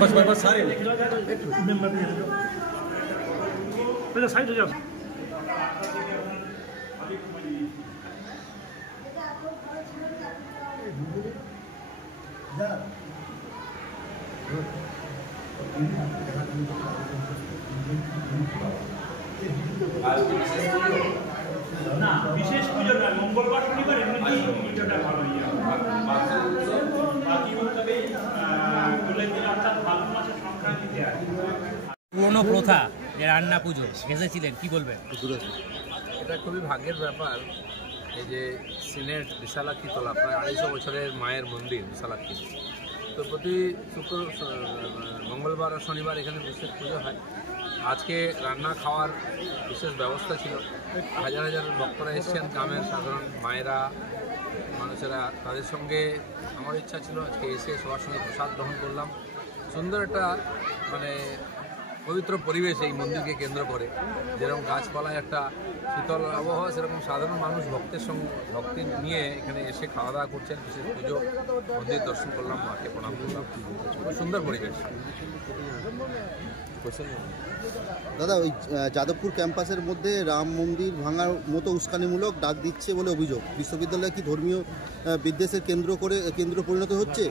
बस बस बस सारे साइड हो जाओ। না বিশেষ পুজো না, মঙ্গলবার শনিবার এমনি পুজোটা ভালো হয়। বাকি উৎসবে অর্থাৎ ফাল্গুন মাসের সংক্রান্তিতে আছে পুরনো প্রথা যে রান্না পুজো এসেছিলেন, কি বলবেন? এটা খুবই ভাগ্যের ব্যাপার। এই যে সিনেট বিশালাক্ষী তোলা, প্রায় 250 বছরের মায়ের মন্দির বিশালাক্ষী, তো প্রতি মঙ্গলবার আর শনিবার এখানে বিশেষ পুজো হয়। আজকে রান্না খাওয়ার বিশেষ ব্যবস্থা ছিল, হাজার হাজার ভক্তরা এসেছেন, গ্রামের সাধারণ মায়েরা মানুষেরা, তাদের সঙ্গে আমার ইচ্ছা ছিল আজকে এসে সবার সঙ্গে প্রসাদ গ্রহণ করলাম। সুন্দর একটা মানে পবিত্র পরিবেশ এই মন্দিরকে কেন্দ্র করে, যেরকম গাছপালায় একটা শীতল আবহাওয়া, সেরকম সাধারণ মানুষ ভক্তের সঙ্গে ভক্তি নিয়ে এখানে এসে খাওয়া দাওয়া করছেন। বিশেষ পুজো মন্দির দর্শন করলাম, মাকে প্রণাম করলাম, খুব সুন্দর পরিবেশ। দাদা, ওই যাদবপুর ক্যাম্পাসের মধ্যে রাম মন্দির ভাঙার মতো উস্কানিমূলক ডাক দিচ্ছে বলে অভিযোগ। বিশ্ববিদ্যালয় কি ধর্মীয় বিদ্বেষের কেন্দ্র পরিণত হচ্ছে?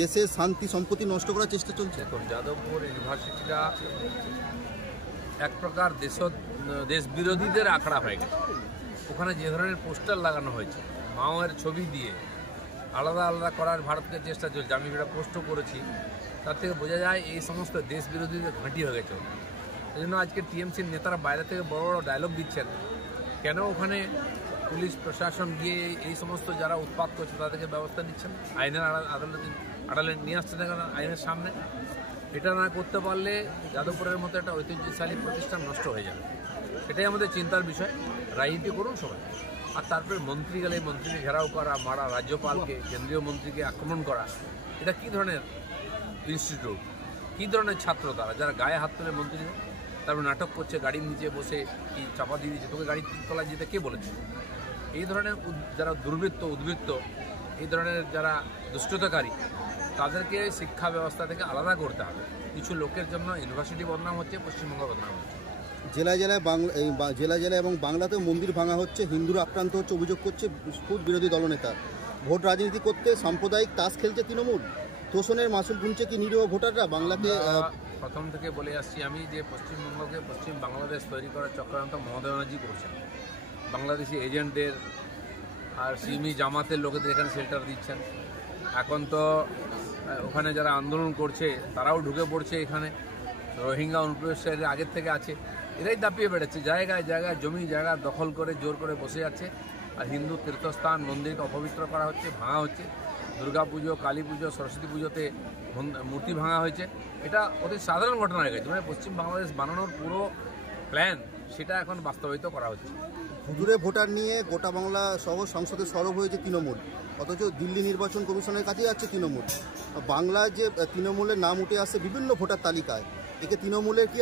দেশের শান্তি সম্পত্তি নষ্ট করার চেষ্টা চলছে। এখন যাদবপুর ইউনিভার্সিটিটা এক প্রকার দেশ বিরোধীদের আখড়া হয়ে গেছে। ওখানে যে ধরনের পোস্টার লাগানো হয়েছে, মাওয়ের ছবি দিয়ে আলাদা আলাদা করার ভারতের চেষ্টা চলছে। আমি যেটা পোস্টও করেছি, তার থেকে বোঝা যায় এই সমস্ত দেশ বিরোধীদের ঘাঁটি হয়ে গেছে। এই জন্য আজকে টিএমসির নেতারা বাইরে থেকে বড় বড় ডায়লগ দিচ্ছেন, কেন ওখানে পুলিশ প্রশাসন গিয়ে এই সমস্ত যারা উৎপাত করছে তাদেরকে ব্যবস্থা নিচ্ছেন, আইনের আড়ালে নিয়ে আসছে না কেন আইনের সামনে? এটা না করতে পারলে যাদবপুরের মতো একটা ঐতিহ্যশালী প্রতিষ্ঠান নষ্ট হয়ে যাবে। এটাই আমাদের চিন্তার বিষয়। রাজনীতি করুন সবাই, আর তারপরে মন্ত্রী গেলে মন্ত্রীকে ঘেরাও করা, মারা, রাজ্যপালকে, কেন্দ্রীয় মন্ত্রীকে আক্রমণ করা, এটা কী ধরনের ইনস্টিটিউট, কী ধরনের ছাত্র তারা, যারা গায়ে হাত তুলে মন্ত্রী, তারপরে নাটক করছে, গাড়ির নিচে বসে কি চাপা দিয়ে দিচ্ছে, তোকে গাড়ির তলায় যেতে কে বলেছে? এই ধরনের যারা দুর্বৃত্ত উদ্বৃত্ত, এই ধরনের যারা দুষ্টতাকারী, তাদেরকে শিক্ষা ব্যবস্থা থেকে আলাদা করতে হবে। কিছু লোকের জন্য ইউনিভার্সিটি বদনাম হচ্ছে, পশ্চিমবঙ্গ বদনাম হচ্ছে। জেলায় জেলায় এবং বাংলাতেও মন্দির ভাঙা হচ্ছে, হিন্দুরা আক্রান্ত হচ্ছে, অভিযোগ করছে খুব বিরোধী দলনেতা। ভোট রাজনীতি করতে সাম্প্রদায়িক তাস খেলছে তৃণমূল, তোষণের মাসুল গুনছে কি নিরীহ ভোটাররা? বাংলাতে প্রথম থেকে বলে আসছি আমি যে পশ্চিমবঙ্গকে পশ্চিম বাংলাদেশ তৈরি করার চক্রান্ত মমতা ব্যানার্জি করছেন। বাংলাদেশি এজেন্টদের আর সিমি জামাতের লোকেদের এখানে শেল্টার দিচ্ছেন। এখন তো ওখানে যারা আন্দোলন করছে তারাও ঢুকে পড়ছে এখানে, রোহিঙ্গা অনুপ্রবেশকারীরা আগের থেকে আছে, এরাই দাপিয়ে বেড়াচ্ছে, জায়গায় জায়গায় জমি জায়গা দখল করে জোর করে বসে যাচ্ছে। আর হিন্দু তীর্থস্থান মন্দিরকে অপবিত্র করা হচ্ছে, ভাঙা হচ্ছে। দুর্গা পুজো, কালী পুজো, সরস্বতী পুজোতে মূর্তি ভাঙা হয়েছে। এটা অতি সাধারণ ঘটনা হয়ে গেছে, মানে পশ্চিম বাংলাদেশ বানানোর পুরো প্ল্যান সেটা এখন বাস্তবায়িত করা হচ্ছে। হুজুরে ভোটার নিয়ে গোটা বাংলা সহ সংসদে সরব হয়েছে তৃণমূল, অথচ দিল্লি নির্বাচন কমিশনের কাছেই যাচ্ছে তৃণমূল। বাংলায় যে তৃণমূলের নাম উঠে আসছে বিভিন্ন ভোটার তালিকায়, একে তৃণমূলের কি